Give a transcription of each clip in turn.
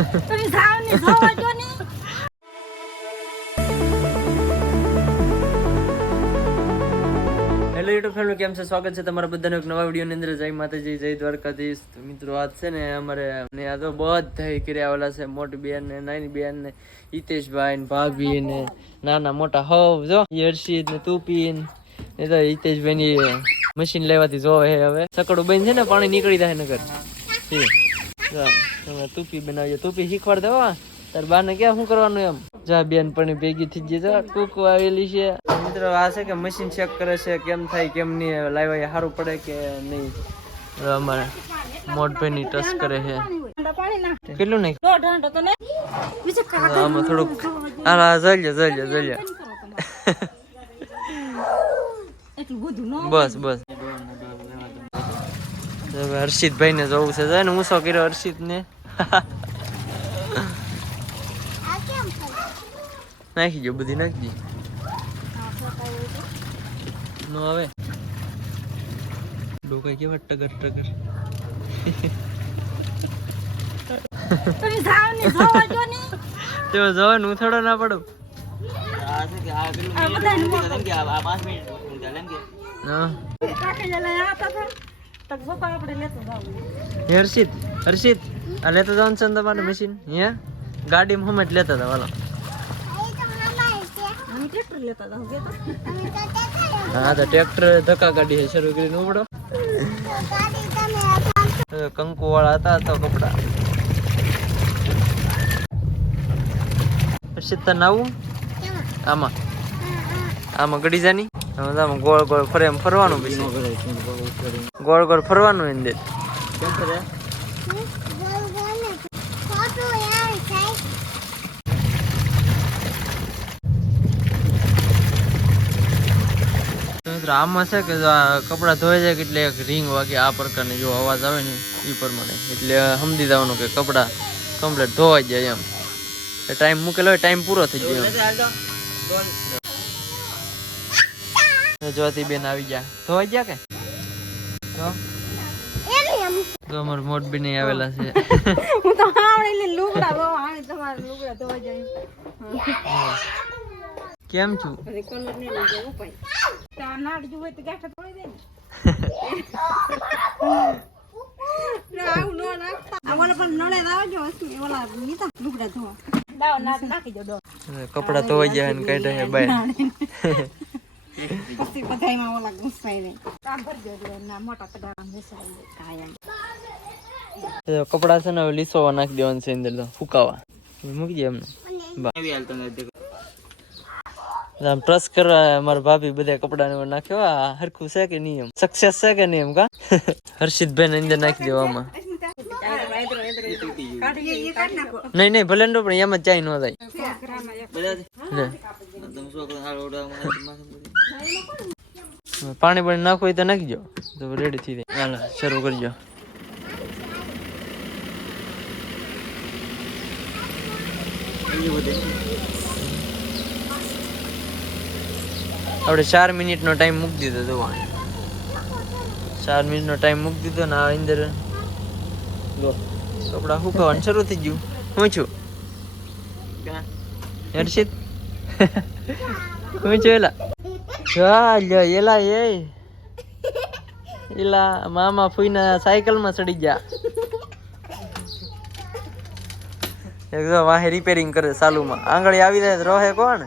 તમે જાવ ને જોવા જો ને. હેલો યુટ્યુબ ફેમિલી, કેમ છે? સ્વાગત છે તમારા બધાનો એક નવા વિડીયોની અંદર. જય માતાજી, જય દ્વારકાધીશ. તો મિત્રો આજ છે ને અમારે આ તો બધા કર્યા વાલા છે, મોટી બેન ને નાની બેન ને હિતેશભાઈ ને ભાભી ને નાના મોટા હવ જો હર્ષિત ને તુપી ને તો હિતેશભાઈ ની મશીન લેવાથી જોવે હે. હવે સકડું બંધ છે ને પાણી નીકળી જાય નગર. તમે તુપી બનાવીએ, તુપી શીખવાડ દેવા તાર બા ને ક્યાં શું કરવાનું એમ. જા બેન પણ ભેગી થઈ જાય, કૂકુ આવેલી છે. મિત્રો આ છે કે મશીન ચેક કરે છે કેમ થાય કેમ નહીં, લાવવા સારું પડે કે નહીં. અમારે મોટભાઈ ની ટચ કરે છે. કેટલું નહીં આમાં થોડુંક જલ્યા બસ બસ. હર્ષિતભાઈ ને જવું છે, જાય ને ઊંસો કર્યો હર્ષિત ને. નાખી ગયો, બધી નાખી નો આવે ડોકા કેવા ટગર ટગર. તમે જાવ ને જોવા જો ને. તો જવાનું હું થોડો ના પડું. હર્ષિત હર્ષિત આ લેતા જવાનું છે ને તમારે મશીન હે ગાડીમાં હમ જ લેતા હતા. વાલો હા તો ટ્રેક્ટર ધક્કા કાઢી શરૂ કરીને ઉપડો. કંકુ વાળા હતા તો કપડા હર્ષિત તને આવું આમાં આમાં ગડી જાની આમાં ગોળ ગોળ ફરે એમ ફરવાનું, પછી ગોળ ગોળ ફરવાનું અંદર. કેમ ફરે? આમાં છે કે કપડા ધોઈ જાય એટલે એક રીંગ વાગે આ પ્રકારની જો અવાજ આવે ને એ પ્રમાણે એટલે સમજી જવાનું કે કપડા કમ્પ્લીટ ધોવાઈ જાય એમ. ટાઈમ મૂકેલો હોય ટાઈમ પૂરો થઈ જાય એમ. જોતી બેન આવી ગયા, ધોવાઈ ગયા કે તો અમાર મોટ બી નહીં આવેલા છે. હું તો આવડે લુગડા બહુ આવે તમારે લુગડા ધોવા જાય. કેમ છું? અરે કલર ને લઈ જાવ ભાઈ. તા નાડ જો હોય તો ગાઠા થોડી દે ને. રાવ નો નાખતા. આ ઓલા પણ નળે આવજો હસી ઓલા નીતા લુગડા ધોવા. દાવ નાડ નાખી દો. કપડા ધોવાઈ જાય ને કાઢે હે બાય. પછી બધાયમાં ઓલા ગુસ્સાઈ દે. કામ કરજો ના મોટા તગારા બેસાઈ દે કાયમ. કપડા છે ને લીસોવા નાખી દેવાનું છે અંદર તો ફૂકાવા મૂકી દે એમને. આમ ટ્રસ્ટ કરવા મારા ભાભી બધા કપડા ને નાખ્યો. હરખું છે કે નહીં, એમ સક્સેસ છે કે નહીં એમ કા. હર્ષિતભાઈ ને અંદર નાખી દેવામાં. નહીં નહીં ભલે નો પણ એમ જ ચાઈ નો થાય. પાણી પાણી નાખવું હોય તો નાખી દો તો રેડી થઈ જાય. હાલો શરૂ કરજો. આપણે 4 મિનિટનો ટાઈમ મૂકી દીધો. તો 4 મિનિટનો ટાઈમ મૂકી દીધો ને આ અંદર કપડા સુકાવાનું શરૂ થઈ ગયું. હું છું હર્ષિત હું છું એલા એલા મામા ફૂઈના સાયકલમાં ચડી ગયા. એકદમ વાહે રિપેરિંગ કરે ચાલુમાં. આંગળી આવી જાય રોહે કોણ?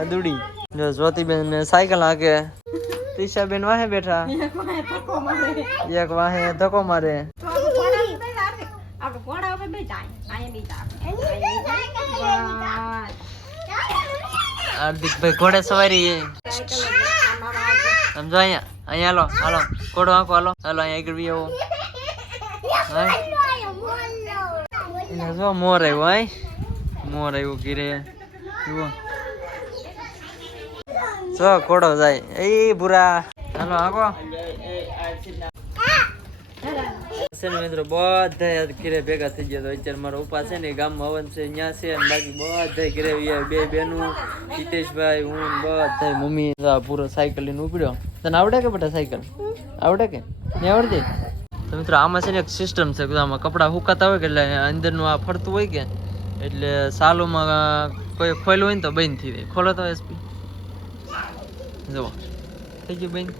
અદુડી જો જ્યોતિબેન સાયકલ હાકે, તીશાબેન વાહે બેઠા, એક વાહે ધક્કો મારે. હાર્દિકભાઈ ઘોડે સવારી સમજો. અહીંયા હાલો હાલો ઘોડો આંકો હાલો હાલો અહીંયા આગળ બી આવો. જો મોર આવ્યો હાય મોર આવ્યો ઘીરે જુઓ. જો ઘોડો જાય એ ભૂરા હાલો આંકો. મિત્રો બધા ઘીરે ભેગા થઈ ગયા. તો અત્યારે મારો ઉપા છે ને ગામમાં હવન છે ત્યાં છે, અને બાકી બધા ઘીરે બે બેનું હિતેશભાઈ હું બધા મમ્મી પૂરો સાયકલ લઈને ઉપડ્યો. તને આવડે કે બેટા સાયકલ આવડે કે નહીં આવડતી? તો મિત્રો આમાં છે ને એક સિસ્ટમ છે કે આમાં કપડાં સુકાતા હોય કે એટલે અંદરનું આ ફરતું હોય કે એટલે સાલોમાં કોઈ ખોલ્યું હોય ને તો બંધ થઈ જાય. ખોલો તો એસપી જુઓ થઈ ગયું બંધ.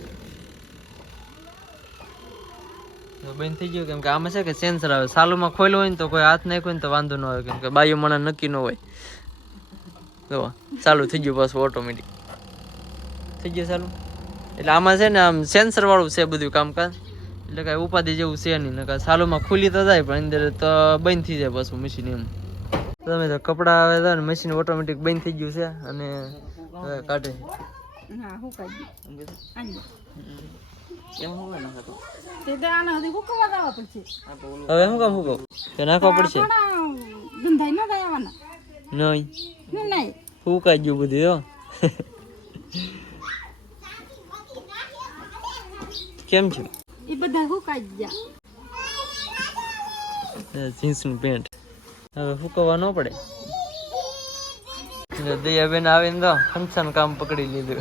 બંધ થઈ ગયું કેમ કે આમાં છે કે સેન્સર આવે. સાલોમાં ખોલ્યું હોય ને તો કોઈ હાથ નાખ્યો ને તો વાંધો ન આવે કેમ કે બાયો મને નક્કી ન હોય. જુઓ ચાલુ થઈ ગયું બસ ઓટોમેટિક થઈ ગયું ચાલુ. એટલે આમાં છે ને આમ સેન્સર વાળું છે બધું કામકાજ એટલે કાંઈ ઉપાધિ જેવું છે નહીં. ને કાંઈ સાલોમાં ખુલી તો જાય પણ અંદર તો બંધ થઈ જાય પાછું મશીન એમ. તમે તો કપડાં આવે તો ને મશીન ઓટોમેટિક બંધ થઈ ગયું છે અને હવે કાઢે હા હું કાઢી કેમ હોય ને તે તો આના હજી હુકવા દેવા પડશે. હવે શું કામ હુકવ કે નાખવા પડશે ગંધાઈ ન થાય આવવાના નહીં નહીં હુકાઈ ગયું બધું હો. કેમ છે એ બધા હુકાઈ ગયા. જીન્સનું પેન્ટ હવે હુકવવા ન પડે. દયાબેન આવીને તો હંસાનું કામ પકડી લીધું.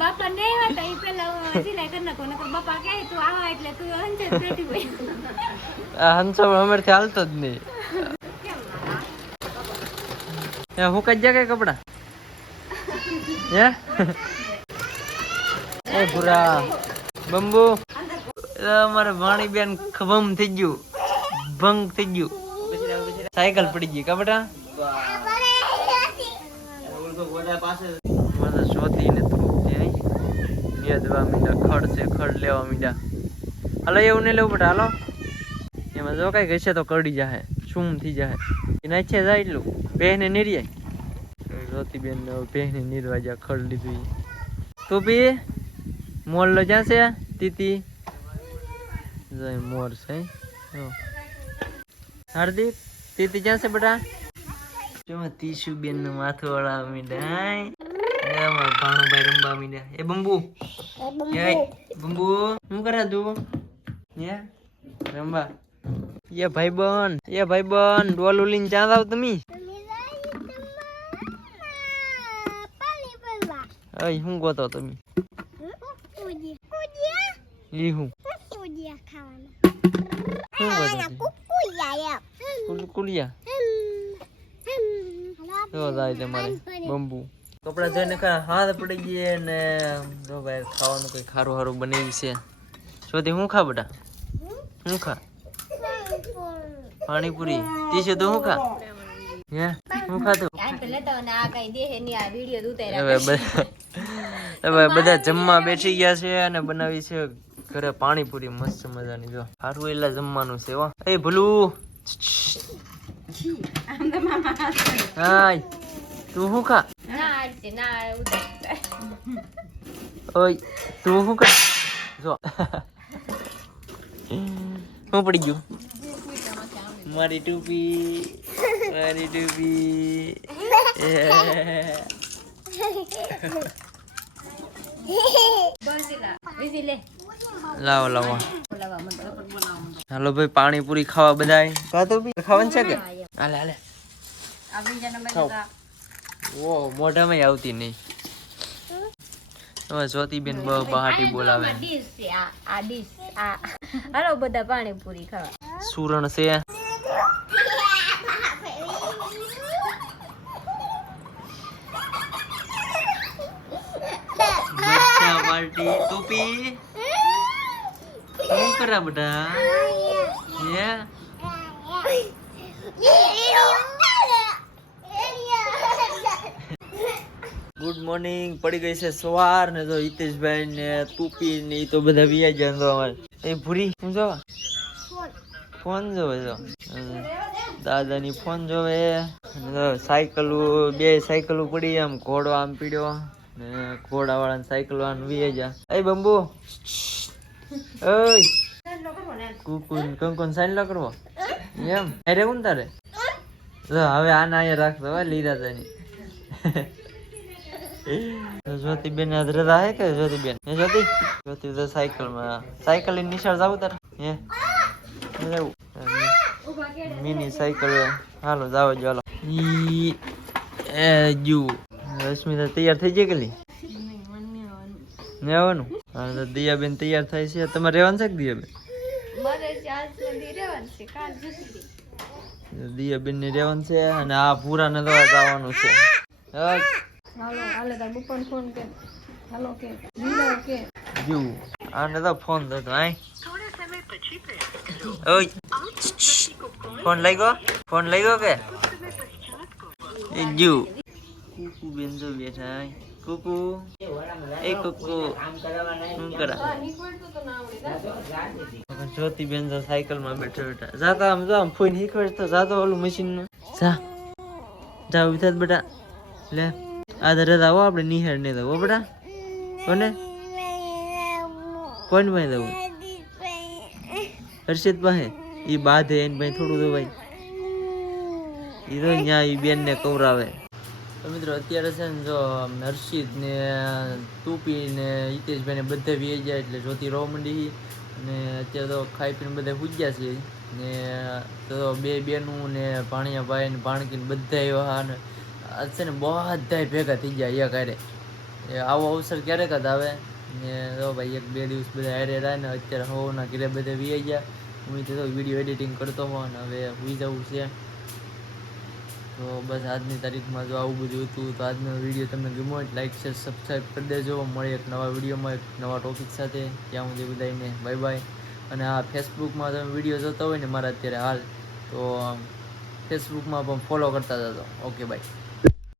બાપા નહીં હતા એ પેલા સિલાઈ કરી નાખો નકર બાપા કહે તું આવા એટલે તું હંસે જ બેઠી હોય. આ હંસો અમારથી હાલતો જ નહીં. હુકાઈ ગયા કઈ કપડા હે એ ભૂરા બંબુ અમારે વાણી બેન ખભમ થઈ ગયું ભંગ થઈ ગયું. સાયકલ પડી ગઈ કપડા ખડ છે ખડ લેવા મીડા. હાલો એવું નહીં લેવું પડે હાલો. એમાં જો કઈ ઘસે તો કરડી જાય શું થઈ જાય એના છે જાય એટલું બેને નીરવાય. રોતી બેન બેને નીરવા જા ખડ લીધું. તું પી મોર લો જ્યાં છે તીતી જય મોર છે. હાર્દિક તીતી જ્યાં છે બેટા તીસુ બેન નું માથું વળાવવા મીડા. ભાણુભાઈ રમવા મીડા. એ બંબુ બંબુ શું કરે તું રમવા? એ ભાઈ બન ડોલું લઈને ચાંદ આવ તમે. શું ગોતો તમે? શું ગોતો તમારે બંબુ? કપડા જોઈને હાથ પડી ગયે ને જો ભાઈ ખાવાનું કઈ ખારું ખારું બનાવ્યું છે. શોધી હું ખા બેટા હું ખા? પાણીપુરી. તીશું તો હું ખા હે હું ખાતું? હવે બધા જમવા બેઠી ગયા છે અને બનાવી છે ઘરે પાણીપુરી મસ્ત મજાની. જો સારું એટલે જમવાનું છે હો. એ ભૂલું હાય તું શું ખા? ઓય તું શું ખા? જો શું પડી ગયું? મારી ટોપી લાવો હાલો ભાઈ પાણીપુરી ખાવા બધા ખાવાનું છે કે? હાલે હાલે ઓ મોઢામાં આવતી નહીં. હવે જ્યોતિ બેન બહાટી બોલાવે. હાલો બધા પાણીપુરી ખાવા. સુરણ છે પાર્ટી ટોપી શું કરા બધા? Good morning. પડી ગઈ છે સવાર ને તો હિતેશભાઈ ને ટોપી ને તો બધા વ્યાજ અમારે. એ ભૂરી શું જોવા? ફોન જોવે છો દાદાની ફોન જોવે. સાયકલ બે સાયકલ પડી આમ ઘોડો આમ પીડ્યો ને ઘોડા વાળા સાયકલ વાળા વી જા. એ બંબુ ઓય કુકુન કંકુન સાઈન લો કરવો એમ અરે કોણ તારે? હવે આના અહીંયા રાખતો હોય લીધા તની. જ્યોતિ બેન રજા હે કે જ્યોતિ બેન? જ્યોતિ તો સાયકલ ની નિશાળ જાવ તાર હે મિની સાયકલ. હાલો જાવ જો હાલો. રશ્મિતા તૈયાર થઈ જાય કેટલી ને આવવાનું? હા તો દિયાબેન તૈયાર થાય છે. તમારે રહેવાનું છે કે દિયાબેન? દિયા બેન ને રહેવાનું છે અને આ પૂરા ને તો જવાનું છે. હાલો હાલે તાર બપોર ફોન કે હાલો કે જીલો કે જુ આને તો ફોન દો તો આય ઓય ફોન લઈ ગયો કે એ જુ કુકુ બેન જો બેઠા આય કુકુ એ કુકુ શું કરા જ્યોતિ બેન તો સાયકલ માં બેઠા જાતા આમ જો આમ ફોન શીખવાડતો જાતો ઓલું મશીન નું જા ઉઠા બેટા લે આ ધરે આવો આપણે નિહાર ને દો બેટા કોને કોણ ભાઈ દઉં હર્ષિત પાસે ઈ બાધે એને ભાઈ થોડું દો ભાઈ ઈ તો ન્યા ઈ બેન ને કવરાવે. તો મિત્રો અત્યારે છે ને જો હર્ષિત ને ટૂપી ને હિતેશભાઈ ને બધે વી જાય એટલે જ્યોતિ રો મંડી ને અત્યારે તો ખાઈ પીને બધા પૂજ્યા છે ને તો બે બેનું ને ભાણિયાભાઈ ને ભાણકી ને બધા એવા ને આ છે ને બધા ભેગા થઈ ગયા એક હારે. આવો અવસર ક્યારેક જ આવે ને તો ભાઈ 1-2 દિવસ બધા હારે રહ્યા ને અત્યારે હોના ઘરે બધા વી ગયા. હું તો વિડીયો એડિટિંગ કરતો હોઉં અને હવે સુઈ જવું છે. તો બસ આજની તારીખમાં જો આવું બધું હતું. તો આજનો વિડીયો તમને ગમ્યો હોય લાઈક શેર સબસ્ક્રાઈબ કરી દેજો. મળીએ એક નવા વિડીયોમાં એક નવા ટોપિક સાથે. ત્યાં સુધી બધાને બાય બાય. અને આ ફેસબુકમાં તમે વિડીયો જોતા હોય ને મારા અત્યારે હાલ તો ફેસબુકમાં પણ ફોલો કરતા જજો. Okay bye.